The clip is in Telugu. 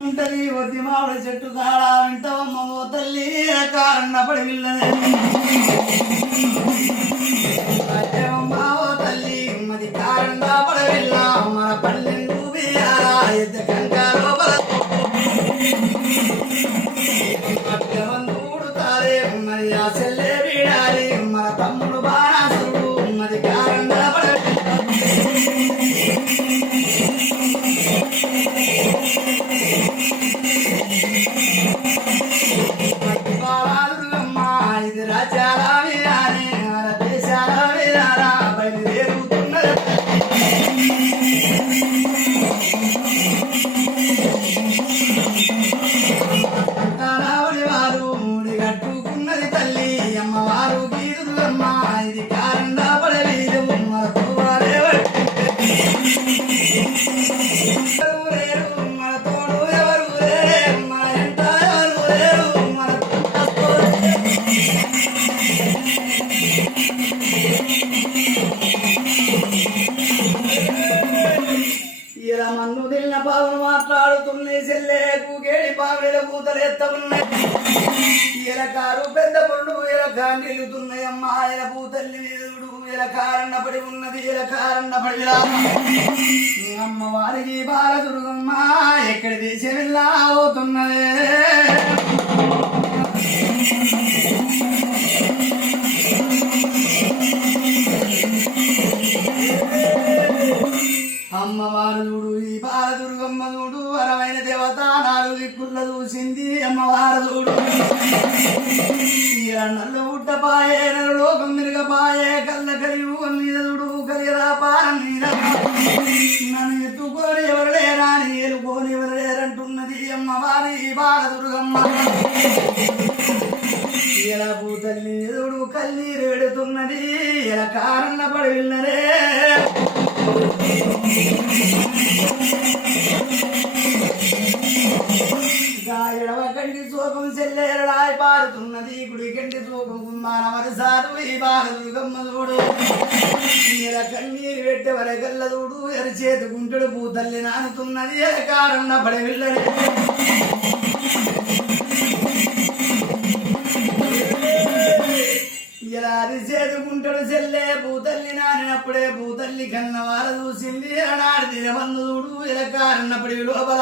ఉంటది వద్ది మామిడి చెట్టు కాడ వింటవమ్మ తల్లి కారణ పడి విల్లనే తల్లి మది కారణ పడవిల్ల మన పన్నెండు బియ్యారా ఎద్ద కంకాలో ఊడుతారే మరి ఆ సెల్లే వీడాలి మన తమ్ముడు బాణాసురుడు మది కారణ ఇది రాజ్యాల వీరాని మన దేశాల వీరారా బయలుదేరుతున్నది రావడి వారు మూడి కట్టుకున్నది తల్లి అమ్మవారు గీరుదు అమ్మ ఇది కారండా పడలేదు మనతో వారే మన తోడు ఎవరు లేరు మన ఎంట ఎవరు లేరు మన ఇలా మన్ను తిన్న పావులు మాట్లాడుతున్నాయి చెల్లే కూకేడి పావిడ కూతలేస్తా ఉన్నాయి ఇలా కారు పెద్ద పళ్ళు ఇలా కాండిల్లుతున్నాయి అమ్మా ఇలా పూతల్లి వీరుడు ఇలా కారణ పడి ఉన్నది ఇలా కారణ పడి అమ్మవారికి బాలదుర్గమ్మ ఎక్కడి దేశం వెళ్ళా అవుతున్నదే అమ్మవారు చూడు ఈ బాలదుర్గమ్మ చూడు వరమైన దేవత నాలుగు దిక్కుల చూసింది అమ్మవారు చూడు నల్లు ఉట్టపాయే నలు లోకం మిరగపాయే కళ్ళ కలియు మీద చూడు కలియరా పారం మీద నన్ను ఎత్తుకొని ఎవరు లేరా అని ఏలుకొని ఎవరు లేరంటున్నది అమ్మవారి బాలదుర్గమ్మ ఇలా పూతల్లి చూడు కన్నీరు పెడుతున్నది ఇలా కారణ పడి వెళ్ళరే ఎడవ కంటి శోకం చెల్లేరడాయి పారుతున్నది గుడి కంటి శోకం మానవరసారు ఈ బాలదుర్గమ్మ చూడు ఇలా కన్నీరు పెట్టే వరకల్ల చూడు ఎరి చేతుకుంటుడు పూతల్లి నానుతున్నది కారణ పడి వెళ్ళడి ఇలా అరిచేదుకుంటాడు చెల్లే భూతల్లి నానినప్పుడే భూతల్లి కన్నవార చూసింది నాడు దినబంధుడు ఇలా కారణపడి లోపల